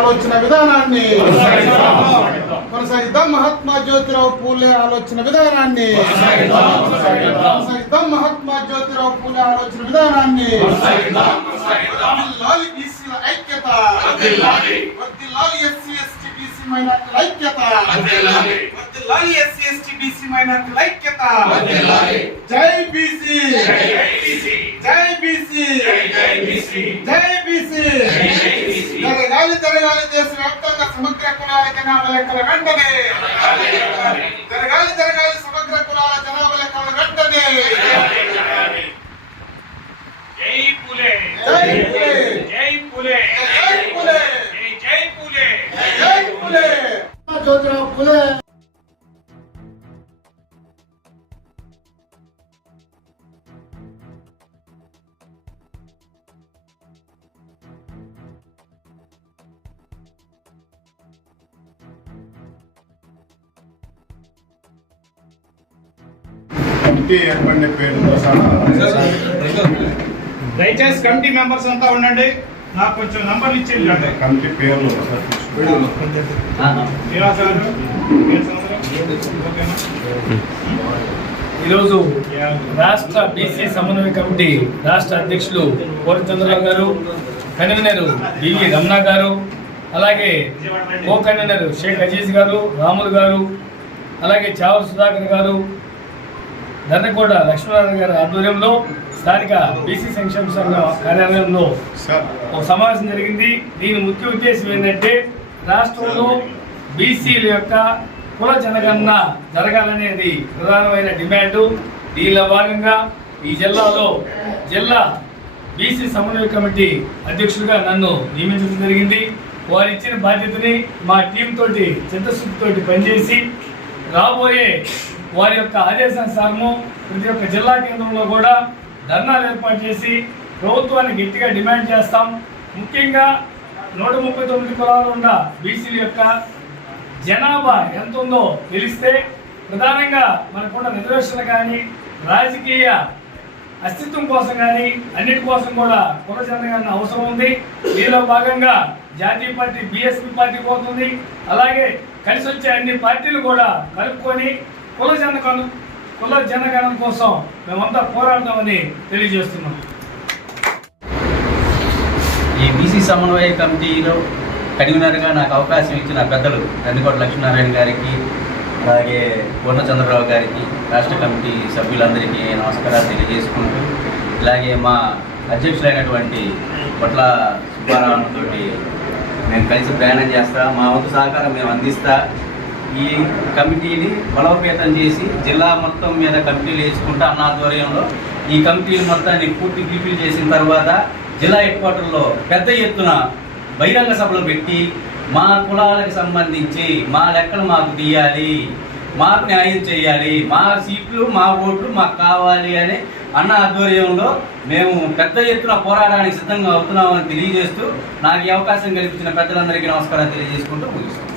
ఆలోచన విధానాన్ని కొనసాగిద్దాం. మహాత్మా జ్యోతిరావు పూలే ఆలోచన విధానాన్ని కొనసాగిద్దాం. మహాత్మా జ్యోతిరావు పూలే ఆలోచన విధానాన్ని వర్ధిల్లాలి బీసీల ఐక్యత, వర్ధిల్లాలి ఎస్సీ ఎస్టీ బీసీ మైనారిటీల ఐక్యత, వర్ధిల్లాలి ఎస్సీ ఎస్టీ బీసీ మైనారిటీల ఐక్యత. జై బీసీ, జై బీసీ, జై బీసీ. జరగాలి జరగాలి దేశవ్యాప్తంగా సమగ్ర కులాల జనాభా లెక్కల వెంటనే, జరగాలి జరగాలి సమగ్ర కులాల జనాభా లెక్కల వెంటనే. జై పూలే, జై పూలే, జై పూలే, జై పూలే, జై పూలే, జై పూలే. జ్యోతిరావు పూలే. కమిటీ ఏర్పడిన పేరుతో దయచేసి కమిటీ మెంబర్స్ అంతా ఉండండి. నాకు కొంచెం నంబర్లు ఇచ్చేయండి. కమిటీ పేర్లు ఈరోజు రాష్ట్ర బీసీ సమన్వయ కమిటీ రాష్ట్ర అధ్యక్షులు పూర్ణచంద్రరావు గారు, కన్వీనర్ బివి రమణ గారు, అలాగే కో కన్వీనర్ షేక్ అజీజ్ గారు, రాములు గారు, అలాగే చావల సుధాకర్ గారు, ధర్నకోట లక్ష్మీనారాయణ గారి ఆధ్వర్యంలో స్థానిక బీసీ సంక్షేమ సంఘం కార్యాలయంలో ఒక సమావేశం జరిగింది. దీని ముఖ్య ఉద్దేశం ఏంటంటే రాష్ట్రంలో బీసీల యొక్క కుల జనగణన జరగాలనేది ప్రధానమైన డిమాండు. దీనిలో భాగంగా ఈ జిల్లాలో జిల్లా బీసీ సమన్వయ కమిటీ అధ్యక్షుడిగా నన్ను నియమించడం జరిగింది. వారు ఇచ్చిన బాధ్యతని మా టీం తోటి చిత్తశుద్ధితోటి పనిచేసి రాబోయే వారి యొక్క ఆదేశానుసారము ప్రతి ఒక్క జిల్లా కేంద్రంలో కూడా ధర్నాలు ఏర్పాటు చేసి ప్రభుత్వాన్ని గట్టిగా డిమాండ్ చేస్తాం. ముఖ్యంగా 139 కులాలు ఉన్న బీసీల యొక్క జనాభా ఎంత ఉందో తెలిస్తే ప్రధానంగా మనకున్న రిజర్వేషన్లు కానీ రాజకీయ అస్తిత్వం కోసం కానీ అన్నిటి కోసం కూడా కుల జనగణన అవసరం ఉంది. దీనిలో భాగంగా జాతీయ పార్టీ బీఎస్పీ పార్టీ పోతుంది. అలాగే కలిసి వచ్చే అన్ని పార్టీలు కూడా కలుపుకొని కుల జనగణన కోసం మేమంతా పోరాడతామని తెలియజేస్తున్నాం. ఈ బీసీ సమన్వయ కమిటీలో కన్వీనర్గా నాకు అవకాశం ఇచ్చిన పెద్దలు ధర్నకోట లక్ష్మీనారాయణ గారికి, అలాగే పూర్ణచంద్రరావు గారికి, రాష్ట్ర కమిటీ సభ్యులందరికీ నమస్కారాలు తెలియజేసుకుంటూ, ఇలాగే మా అధ్యక్షులైనటువంటి బొట్ల సుబ్బారావుతో మేము కలిసి ప్రయాణం చేస్తా, మా వంతు సహకారం మేము అందిస్తా. ఈ కమిటీని బలోపేతం చేసి జిల్లా మొత్తం మీద కమిటీలు వేసుకుంటా అన్న ఆధ్వర్యంలో ఈ కమిటీలు మొత్తాన్ని పూర్తి ఫిల్ఫిల్ చేసిన తర్వాత జిల్లా హెడ్ క్వార్టర్లో పెద్ద ఎత్తున బహిరంగ సభలు పెట్టి మా కులాలకు సంబంధించి మా లెక్కలు మాకు తీయాలి, మాకు న్యాయం చేయాలి, మా సీట్లు మా ఓట్లు మాకు కావాలి అని అన్న ఆధ్వర్యంలో మేము పెద్ద ఎత్తున పోరాటానికి సిద్ధంగా అవుతున్నామని తెలియజేస్తూ నాకు ఈ అవకాశం కల్పించిన పెద్దలందరికీ నమస్కారం తెలియజేసుకుంటూ ముగిస్తున్నాం.